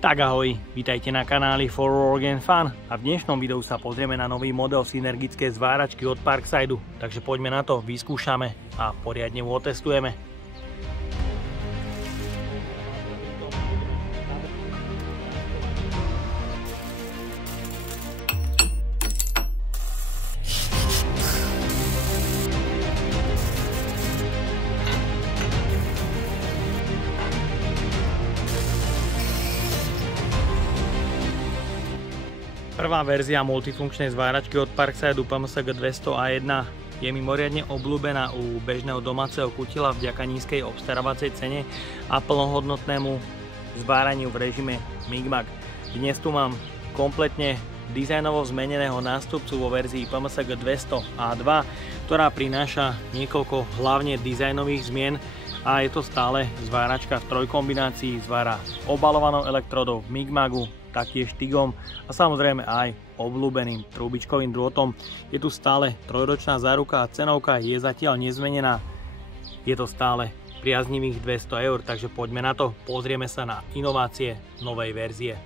Tak ahoj, vítajte na kanáli For Work and Fun a v dnešnom videu sa pozrieme na nový model synergické zváračky od Parksideu. Takže poďme na to, vyskúšame a poriadne ho otestujeme. Prvá verzia multifunkčnej zváračky od Parksideu PMSG 200A1 je mimoriadne obľúbená u bežného domáceho kutila vďaka nízkej obstarávacej cene a plnohodnotnému zváraniu v režime MIG-MAG. Dnes tu mám kompletne dizajnovo zmeneného nástupcu vo verzii PMSG 200A2, ktorá prináša niekoľko hlavne dizajnových zmien a je to stále zváračka v trojkombinácii, zvára obalovanou elektrodou v MIG-MAGu, taktiež TIGom a samozrejme aj obľúbeným trúbičkovým drôtom. Je tu stále trojročná záruka a cenovka je zatiaľ nezmenená. Je to stále priaznivých 200 eur, takže poďme na to, pozrieme sa na inovácie novej verzie.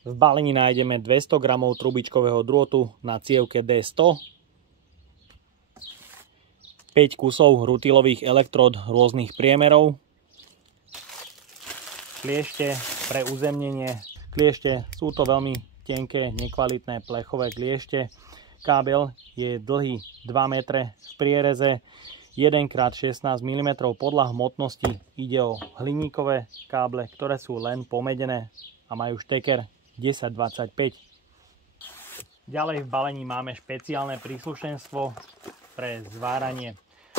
V balení nájdeme 200 g trubičkového drôtu na cievke D100, 5 kusov rutilových elektród rôznych priemerov, kliešte pre uzemnenie. Kliešte sú to veľmi tenké, nekvalitné plechové kliešte. Kábel je dlhý 2 metre v priereze, 1x16 mm. Podľa hmotnosti ide o hliníkové káble, ktoré sú len pomedené a majú šteker 1025. Ďalej v balení máme špeciálne príslušenstvo pre zváranie,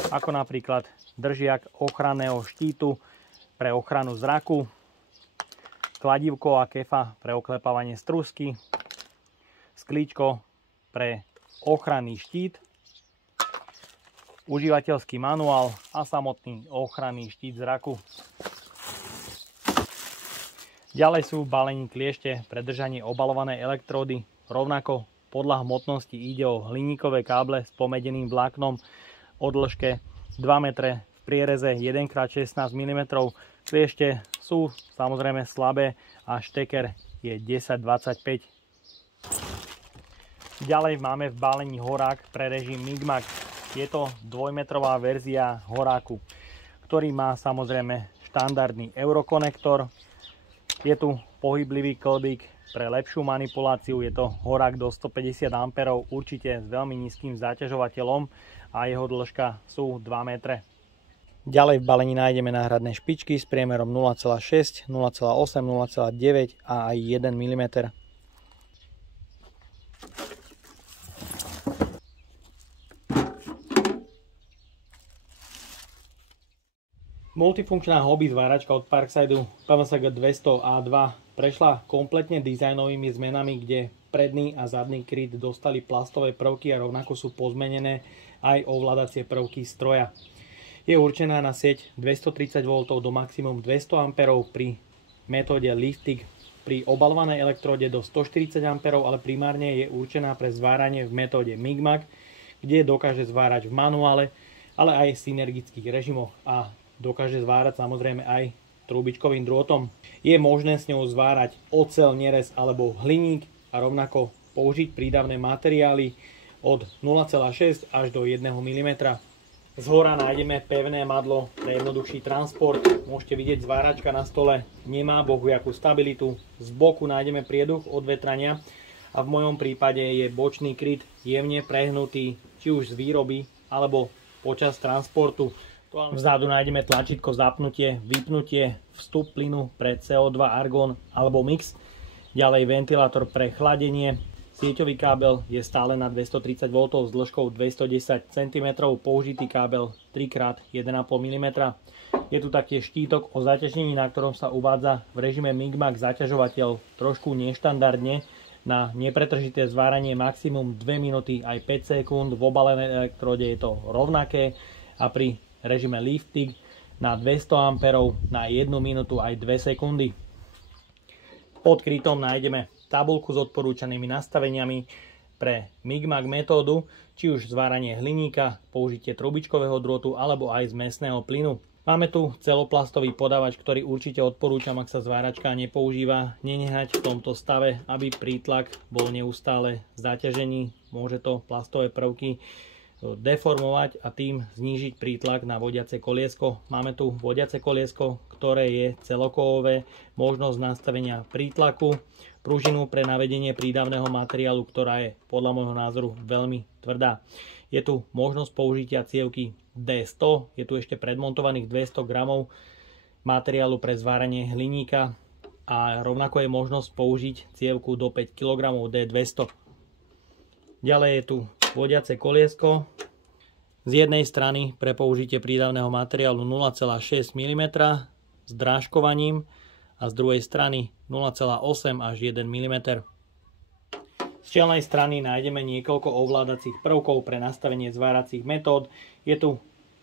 ako napríklad držiak ochranného štítu pre ochranu zraku, kladívko a kefa pre oklepávanie strusky, sklíčko pre ochranný štít, užívateľský manuál a samotný ochranný štít zraku. Ďalej sú v balení kliešte pre držanie obalovanej elektródy. Rovnako podľa hmotnosti ide o hliníkové káble s pomedeným vláknom o dĺžke 2 metre v priereze 1x16 mm. Kliešte sú samozrejme slabé a šteker je 1025. Ďalej máme v balení horák pre režim MIG-MAG. Je to 2-metrová verzia horáku, ktorý má samozrejme štandardný eurokonektor. Je tu pohyblivý klbík pre lepšiu manipuláciu, je to horák do 150 A, určite s veľmi nízkym záťažovateľom a jeho dĺžka sú 2 metre. Ďalej v balení nájdeme náhradné špičky s priemerom 0,6, 0,8, 0,9 a aj 1 mm. Multifunkčná hobby zváračka od Parksideu PMSG 200A2 prešla kompletne dizajnovými zmenami, kde predný a zadný kryt dostali plastové prvky a rovnako sú pozmenené aj ovládacie prvky stroja. Je určená na sieť 230 V do maximum 200 A pri metóde Lift-TIG, pri obalovanej elektróde do 140 A, ale primárne je určená pre zváranie v metóde MIG-MAG, kde dokáže zvárať v manuále, ale aj v synergických režimoch a dokáže zvárať samozrejme aj trúbičkovým drôtom. Je možné s ňou zvárať oceľ, nerez alebo hliník a rovnako použiť prídavné materiály od 0,6 až do 1 mm. Zhora nájdeme pevné madlo pre jednoduchší transport. Môžete vidieť, zváračka na stole nemá bohujakú stabilitu. Z boku nájdeme prieduch od vetrania a v mojom prípade je bočný kryt jemne prehnutý, či už z výroby alebo počas transportu. Vzadu nájdeme tlačítko zapnutie, vypnutie, vstup plynu pre CO2, argón alebo mix. Ďalej ventilátor pre chladenie. Sieťový kábel je stále na 230 V s dĺžkou 210 cm. Použitý kábel 3x1,5 mm. Je tu taktiež štítok o zaťažení, na ktorom sa uvádza v režime MIG-MAG zaťažovateľ trošku neštandardne. Na nepretržité zváranie maximum 2 minúty aj 5 sekúnd. V obalenej elektróde je to rovnaké a pri režime Lift-TIG na 200 A na 1 minútu aj 2 sekundy. Pod krytom nájdeme tabuľku s odporúčanými nastaveniami, pre MIG-MAG metódu, či už zváranie hliníka, použitie trubičkového drôtu alebo aj zmesného plynu. Máme tu celoplastový podávač, ktorý určite odporúčam, ak sa zváračka nepoužíva, nenehať v tomto stave, aby prítlak bol neustále v zaťažení. Môže to plastové prvky deformovať a tým znížiť prítlak na vodiace koliesko. Máme tu vodiace koliesko, ktoré je celokovové, možnosť nastavenia prítlaku, pružinu pre navedenie prídavného materiálu, ktorá je podľa môjho názoru veľmi tvrdá. Je tu možnosť použitia cievky D100, je tu ešte predmontovaných 200 gramov materiálu pre zváranie hliníka a rovnako je možnosť použiť cievku do 5 kg D200. Ďalej je tu vodiace koliesko z jednej strany pre použitie prídavného materiálu 0,6 mm s drážkovaním a z druhej strany 0,8 až 1 mm. Z čelnej strany nájdeme niekoľko ovládacích prvkov pre nastavenie zváracích metód. Je tu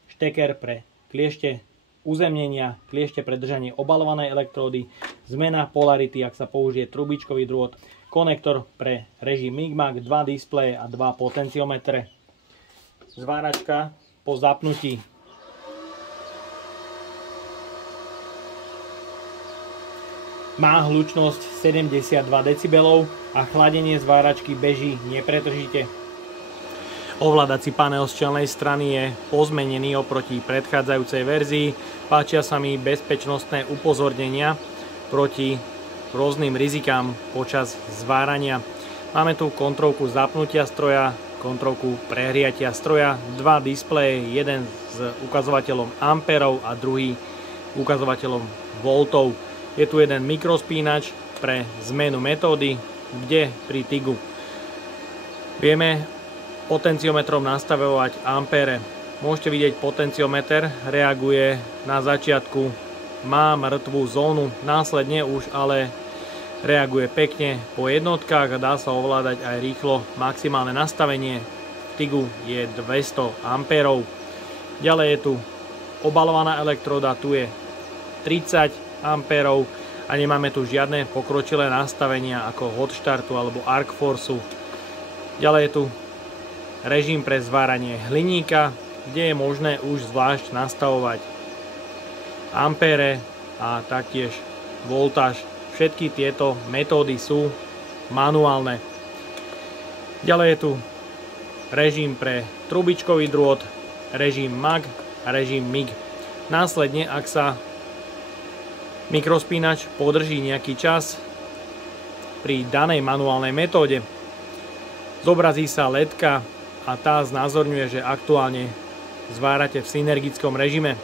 šteker pre kliešte uzemnenia, kliešte pre držanie obalovanej elektródy, zmena polarity, ak sa použije trubičkový drôt, konektor pre režim MIG-MAG, 2 displeje a 2 potenciometre. Zváračka po zapnutí má hlučnosť 72 decibelov a chladenie zváračky beží nepretržite. Ovládací panel z čelnej strany je pozmenený oproti predchádzajúcej verzii. Páčia sa mi bezpečnostné upozornenia proti rôznym rizikám počas zvárania. Máme tu kontrolku zapnutia stroja, kontrolku prehriatia stroja, 2 displeje, jeden s ukazovateľom amperov a druhý ukazovateľom voltov. Je tu jeden mikrospínač pre zmenu metódy, kde pri TIGu vieme potenciometrom nastavovať ampere. Môžete vidieť, potenciometer reaguje na začiatku, má mŕtvú zónu, následne už ale reaguje pekne po jednotkách a dá sa ovládať aj rýchlo. Maximálne nastavenie v TIGu je 200 amperov. Ďalej je tu obalovaná elektróda, tu je 30 amperov a nemáme tu žiadne pokročilé nastavenia ako hot startu alebo arc forceu. Ďalej je tu režim pre zváranie hliníka, kde je možné už zvlášť nastavovať ampere a taktiež voltáž. Všetky tieto metódy sú manuálne. Ďalej je tu režim pre trubičkový drôt, režim MAG a režim MIG. Následne, ak sa mikrospínač podrží nejaký čas pri danej manuálnej metóde, zobrazí sa ledka a tá znázorňuje, že aktuálne zvárate v synergickom režime.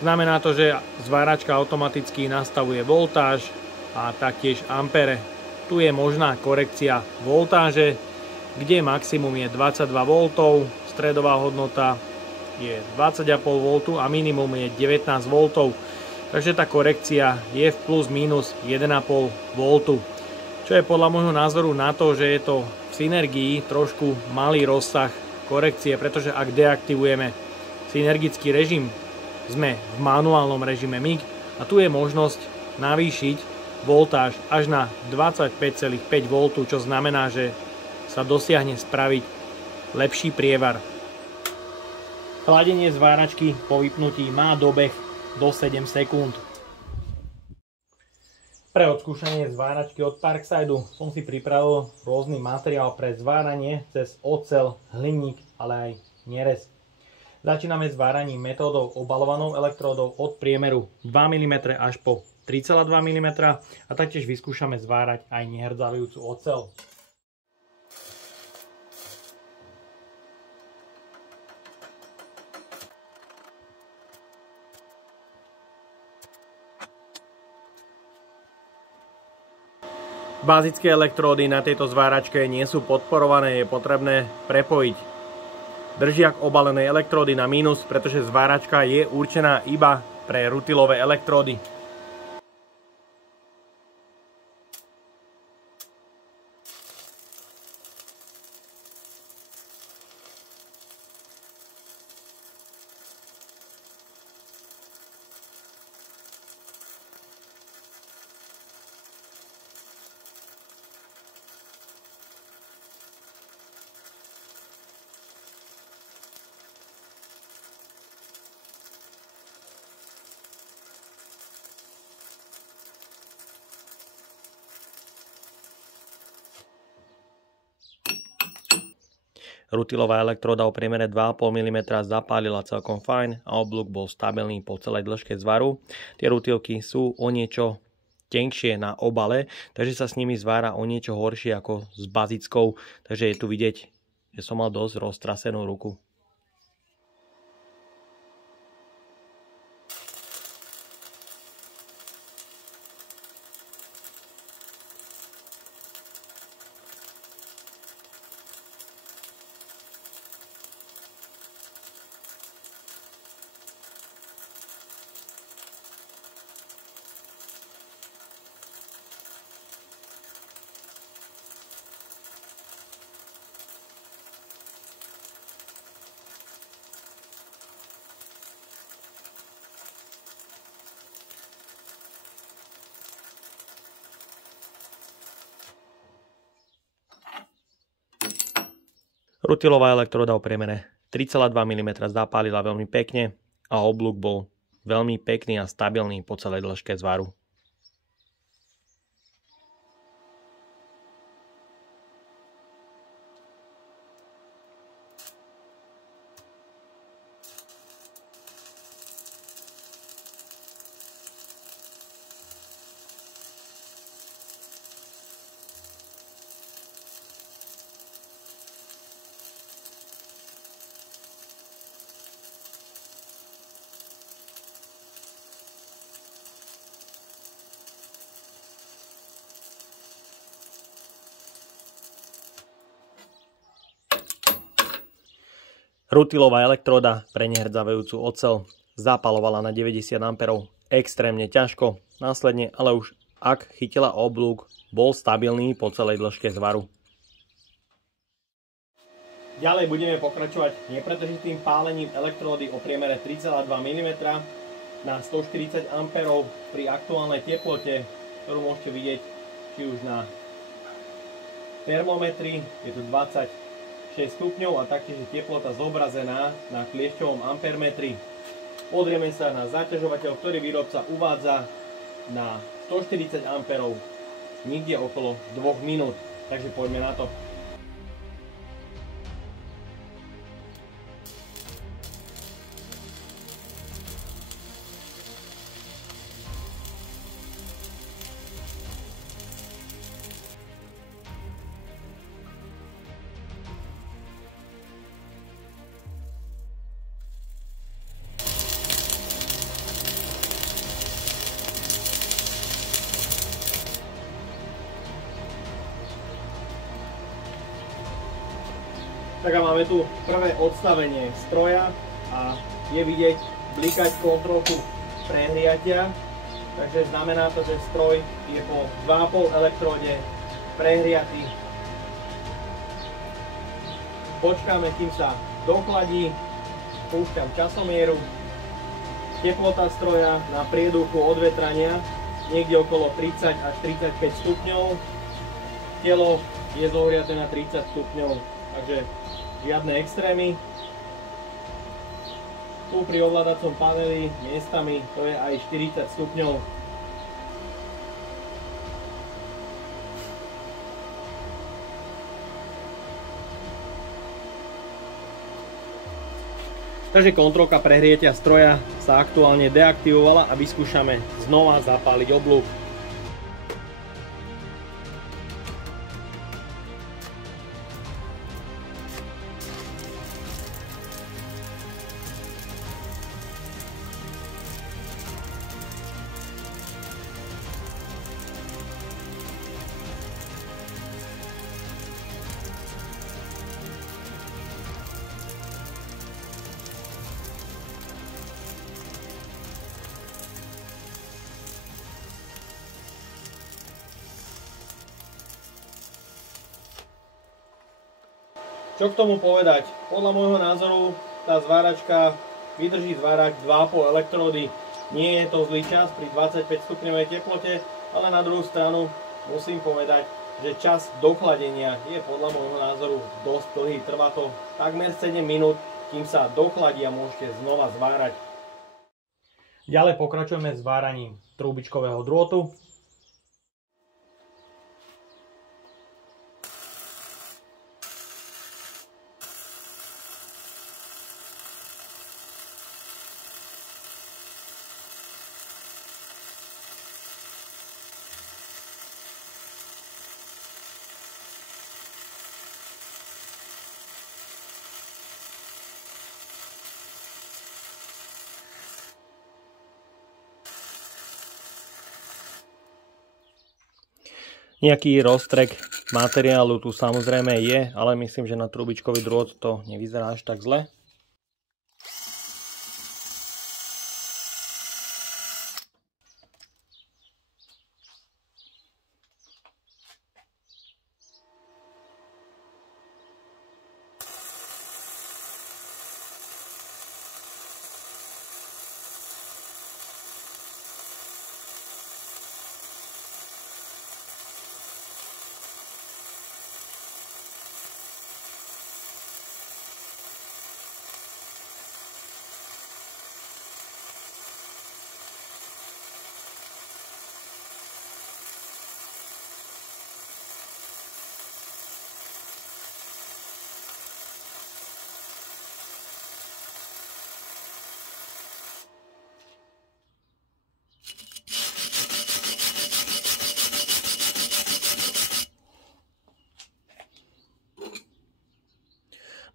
Znamená to, že zváračka automaticky nastavuje voltáž a taktiež ampere. Tu je možná korekcia voltáže, kde maximum je 22 V, stredová hodnota je 20,5 V a minimum je 19 V. Takže tá korekcia je v plus minus 1,5 V. Čo je podľa môjho názoru na to, že je to v synergii trošku malý rozsah korekcie, pretože ak deaktivujeme synergický režim, sme v manuálnom režime MIG a tu je možnosť navýšiť voltáž až na 25,5 V, čo znamená, že sa dosiahne spraviť lepší prievar. Chladenie zváračky po vypnutí má dobeh do 7 sekúnd. Pre odskúšanie zváračky od Parksideu som si pripravil rôzny materiál pre zváranie cez oceľ, hliník, ale aj nerez. Začíname s váraním metódou obalovanou elektródou od priemeru 2 mm až po 3,2 mm a taktiež vyskúšame zvárať aj nehrdzavujúcu oceľ. Bazické elektródy na tejto zváračke nie sú podporované, je potrebné prepojiť držiak obalenej elektródy na mínus, pretože zváračka je určená iba pre rutilové elektródy. Rutilová elektróda o priemere 2,5 mm zapálila celkom fajn a oblúk bol stabilný po celej dĺžke zvaru. Tie rutilky sú o niečo tenkšie na obale, takže sa s nimi zvára o niečo horšie ako s bazickou, takže je tu vidieť, že som mal dosť roztrasenú ruku. Rutilová elektróda o priemere 3,2 mm zapálila veľmi pekne a oblúk bol veľmi pekný a stabilný po celej dĺžke zvaru. Rutilová elektróda pre nehrdzavejúcu oceľ zapalovala na 90 A extrémne ťažko, následne ale už ak chytila oblúk, bol stabilný po celej dĺžke zvaru. Ďalej budeme pokračovať nepretržitým pálením elektródy o priemere 3,2 mm na 140 A pri aktuálnej teplote, ktorú môžete vidieť či už na termometri, je tu 26 stupňov a taktiež je teplota zobrazená na kliešťovom ampermetri. Pozrieme sa na zaťažovateľ, ktorý výrobca uvádza na 140 A, niekde okolo 2 minút, takže poďme na to. Tak a máme tu prvé odstavenie stroja a je vidieť blikať kontrolku prehriatia, takže znamená to, že stroj je po 2,5 elektróde prehriatý. Počkáme, kým sa dochladí, púšťam časomieru, teplota stroja na prieduchu odvetrania niekde okolo 30 až 35 stupňov, telo je zohriaté na 30 stupňov, takže žiadne extrémy. Tu pri ovládacom paneli miestami to je aj 40 stupňov. Takže kontrolka prehrietia stroja sa aktuálne deaktivovala a vyskúšame znova zapáliť oblúk. Čo k tomu povedať? Podľa môjho názoru tá zváračka vydrží zvárať 2,5 elektródy. Nie je to zlý čas pri 25 stupňovej teplote, ale na druhú stranu musím povedať, že čas dochladenia je podľa môjho názoru dosť dlhý. Trvá to takmer 7 minút, kým sa dochladí a môžete znova zvárať. Ďalej pokračujeme s váraním trúbičkového drôtu. Nejaký roztrek materiálu tu samozrejme je, ale myslím, že na trubičkový drôt to nevyzerá až tak zle.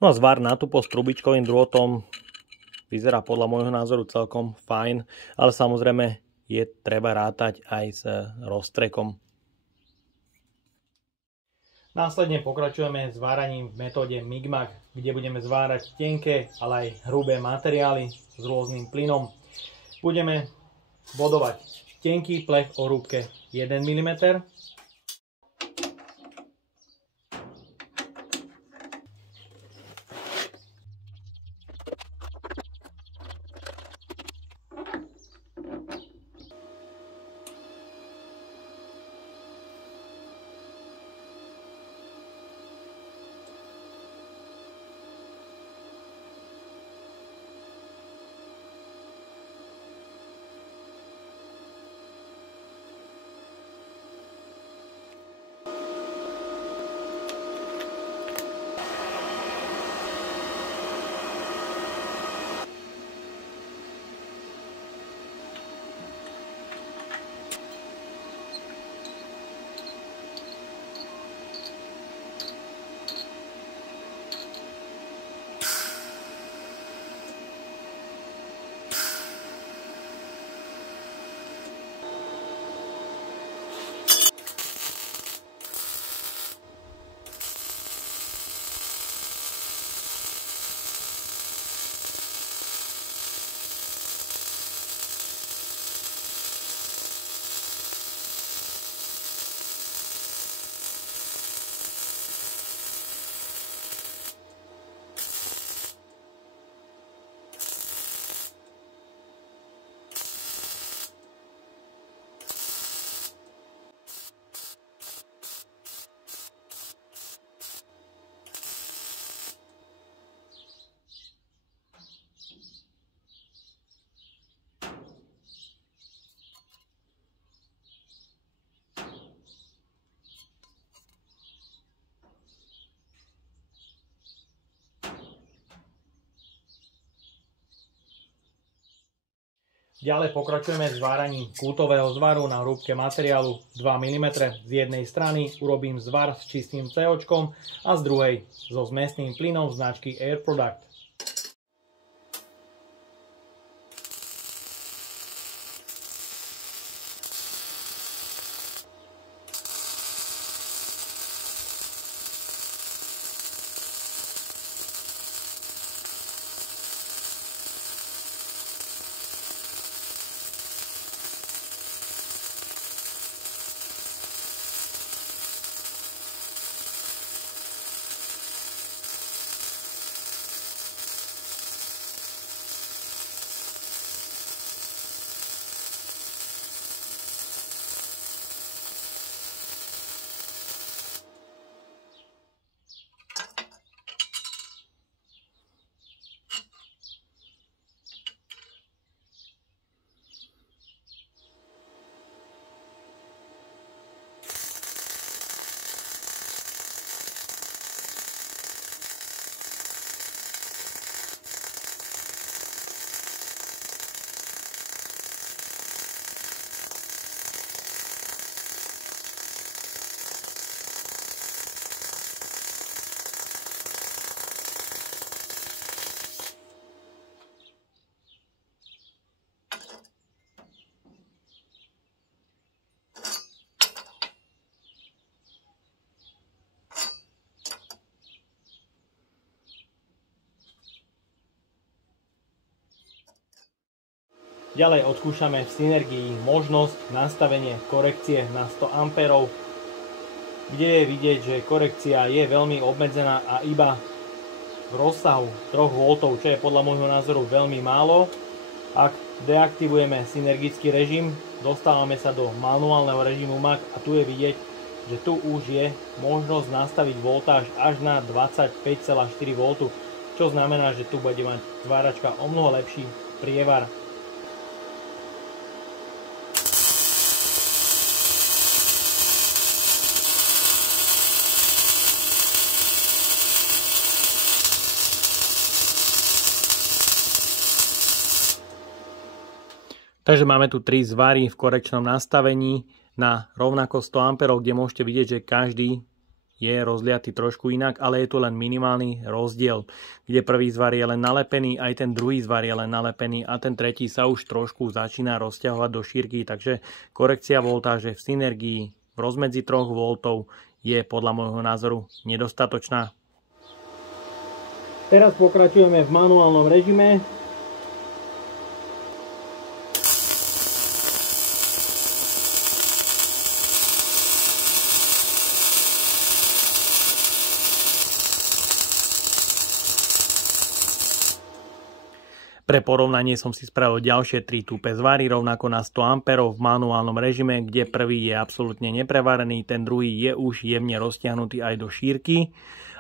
No a zvar na tupo s trubičkovým drôtom vyzerá podľa môjho názoru celkom fajn, ale samozrejme je treba rátať aj s roztrekom. Následne pokračujeme s váraním v metóde Migmag, kde budeme zvárať tenké, ale aj hrubé materiály s rôznym plynom. Budeme bodovať tenký plech o hrúbke 1 mm, ďalej pokračujeme s váraním kútového zvaru na hrúbke materiálu 2 mm. Z jednej strany urobím zvar s čistým COčkom a z druhej so zmesným plynom značky Air Product. Ďalej odskúšame v Synergii možnosť nastavenie korekcie na 100 A, kde je vidieť, že korekcia je veľmi obmedzená a iba v rozsahu 3 V, čo je podľa môjho názoru veľmi málo. Ak deaktivujeme synergický režim, dostávame sa do manuálneho režimu MAC a tu je vidieť, že tu už je možnosť nastaviť voltáž až na 25,4 V, čo znamená, že tu bude mať zváračka o mnoho lepší prievar. Takže máme tu 3 zvary v korekčnom nastavení na rovnako 100 A, kde môžete vidieť, že každý je rozliatý trošku inak, ale je tu len minimálny rozdiel, kde prvý zvar je len nalepený, aj ten druhý zvar je len nalepený a ten tretí sa už trošku začína rozťahovať do šírky, takže korekcia voltáže v Synergii v rozmedzi 3 V je podľa môjho názoru nedostatočná. Teraz pokračujeme v manuálnom režime. Pre porovnanie som si spravil ďalšie 3 tupé zvary rovnako na 100 A v manuálnom režime, kde prvý je absolútne neprevarený, ten druhý je už jemne roztiahnutý aj do šírky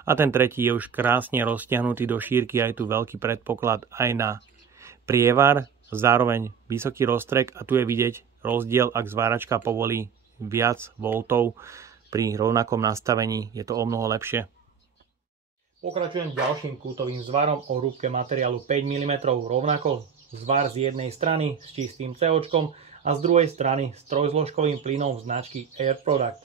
a ten tretí je už krásne roztiahnutý do šírky, aj tu veľký predpoklad aj na prievar, zároveň vysoký roztrek a tu je vidieť rozdiel, ak zváračka povolí viac voltov pri rovnakom nastavení, je to o mnoho lepšie. Pokračujem ďalším kútovým zvarom o hrúbke materiálu 5 mm, rovnako zvar z jednej strany s čistým CO a z druhej strany s trojzložkovým plynom značky Air Product.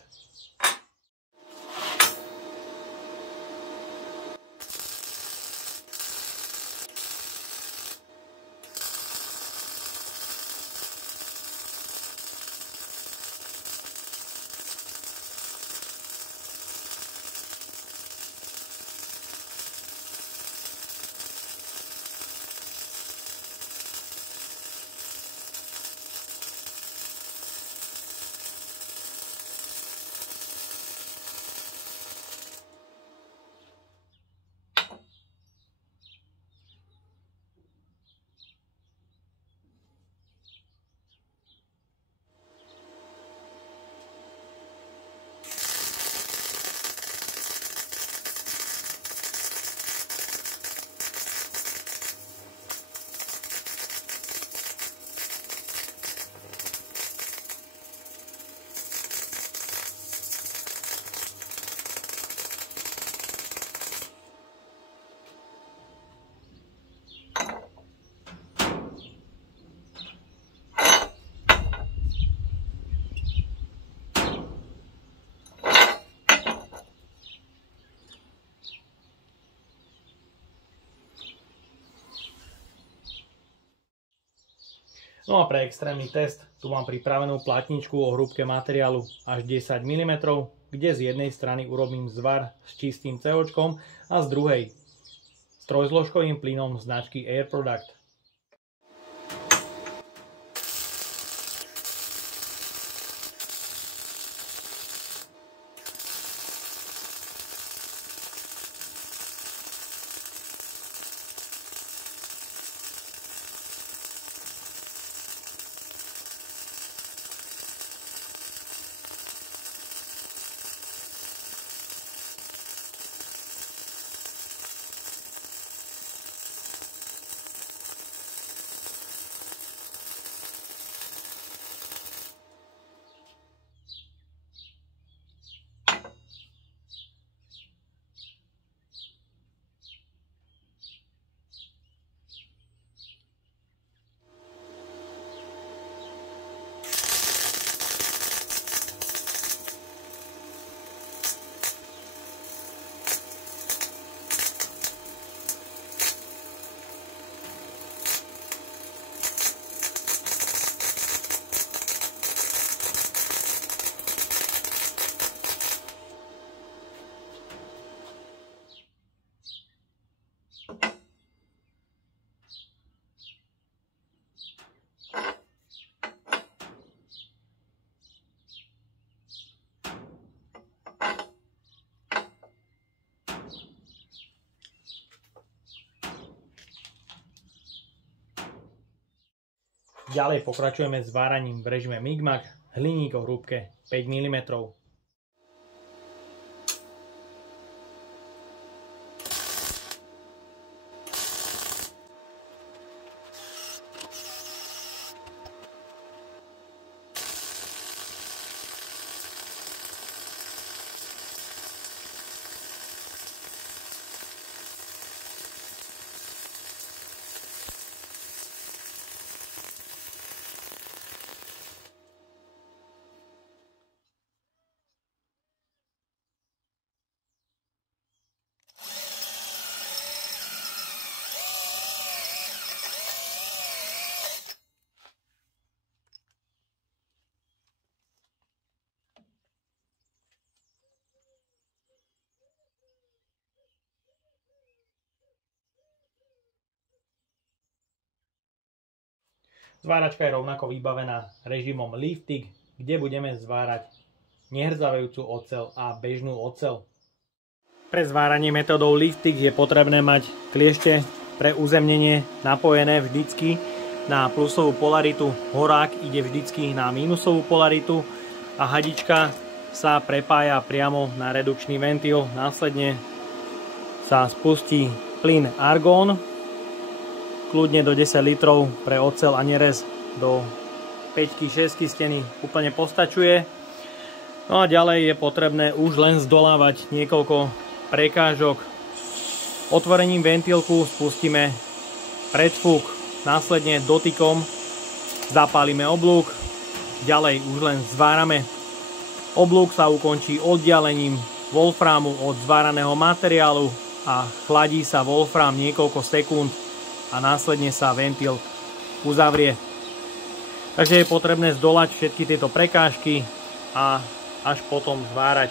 No a pre extrémny test tu mám pripravenú platničku o hrúbke materiálu až 10 mm, kde z jednej strany urobím zvar s čistým CO a z druhej s trojzložkovým plynom značky Air Product. Ďalej pokračujeme s váraním v režime Migmag, hliník o hrúbke 5 mm. Zváračka je rovnako vybavená režimom lifting, kde budeme zvárať nehrzavejúcu oceľ a bežnú oceľ. Pre zváranie metódou lifting je potrebné mať kliešte pre uzemnenie napojené vždycky na plusovú polaritu, horák ide vždycky na mínusovú polaritu a hadička sa prepája priamo na redukčný ventil. Následne sa spustí plyn argón, kľudne do 10 litrov, pre oceľ a nerez do 5-6 steny úplne postačuje. No a ďalej je potrebné už len zdolávať niekoľko prekážok. Otvorením ventilku spustíme predfúk, následne dotykom zapálime oblúk, ďalej už len zvárame. Oblúk sa ukončí oddialením wolframu od zváraného materiálu a chladí sa wolfram niekoľko sekúnd a následne sa ventil uzavrie. Takže je potrebné zdolať všetky tieto prekážky a až potom zvárať.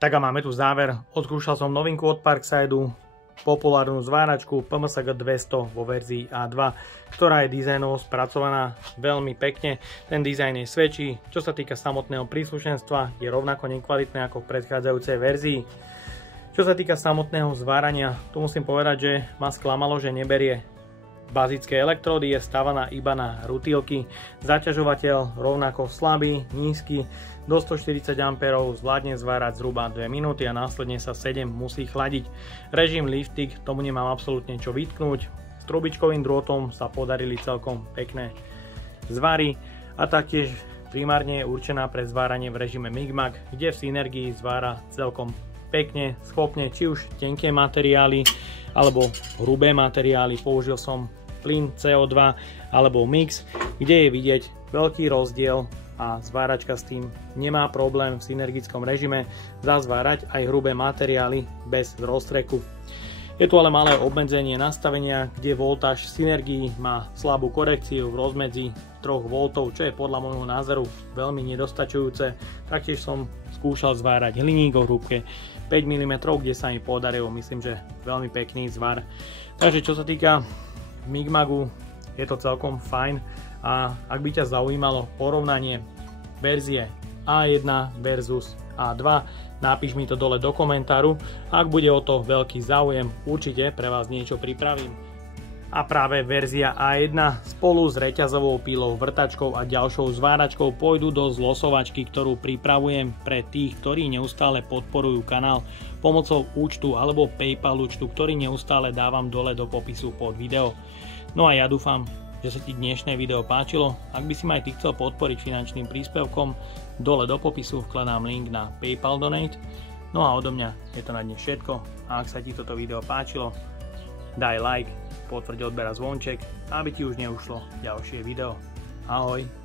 Tak a máme tu záver. Odskúšal som novinku od Parksideu, populárnu zváračku PMSG 200 vo verzii A2, ktorá je dizajnovo spracovaná veľmi pekne. Ten dizajn jej svedčí. Čo sa týka samotného príslušenstva, je rovnako nekvalitné ako v predchádzajúcej verzii. Čo sa týka samotného zvárania, tu musím povedať, že ma sklamalo, že neberie bazické elektródy, je stavaná iba na rutilky. Zaťažovateľ rovnako slabý, nízky, do 140 A zvládne zvárať zhruba 2 minúty a následne sa 7 musí chladiť. Režim lifting, tomu nemám absolútne čo vytknúť. S trubičkovým drôtom sa podarili celkom pekné zvary a taktiež primárne je určená pre zváranie v režime Migmag, kde v synergii zvára celkom pekne, schopne, či už tenké materiály alebo hrubé materiály. Použil som plyn CO2 alebo mix, kde je vidieť veľký rozdiel a zváračka s tým nemá problém v synergickom režime zazvárať aj hrubé materiály bez roztreku. Je tu ale malé obmedzenie nastavenia, kde voltáž synergii má slabú korekciu v rozmedzi 3 V, čo je podľa môjho názoru veľmi nedostačujúce. Taktiež som skúšal zvárať hliník o hrúbke 5 mm, kde sa mi podarilo, myslím, že veľmi pekný zvar. Takže čo sa týka Migmagu, je to celkom fajn. A ak by ťa zaujímalo porovnanie verzie A1 versus A2. Napíš mi to dole do komentáru. Ak bude o to veľký záujem, určite pre vás niečo pripravím. A práve verzia A1 spolu s reťazovou pílou vrtačkou a ďalšou zváračkou pôjdu do zlosovačky, ktorú pripravujem pre tých, ktorí neustále podporujú kanál pomocou účtu alebo PayPal účtu, ktorý neustále dávam dole do popisu pod video. No a ja dúfam, že sa ti dnešné video páčilo. Ak by si ma aj ty chcel podporiť finančným príspevkom, dole do popisu vkladám link na PayPal Donate. No a odo mňa je to na dnes všetko. A ak sa ti toto video páčilo, daj like, potvrď odber a zvonček, aby ti už neušlo ďalšie video. Ahoj!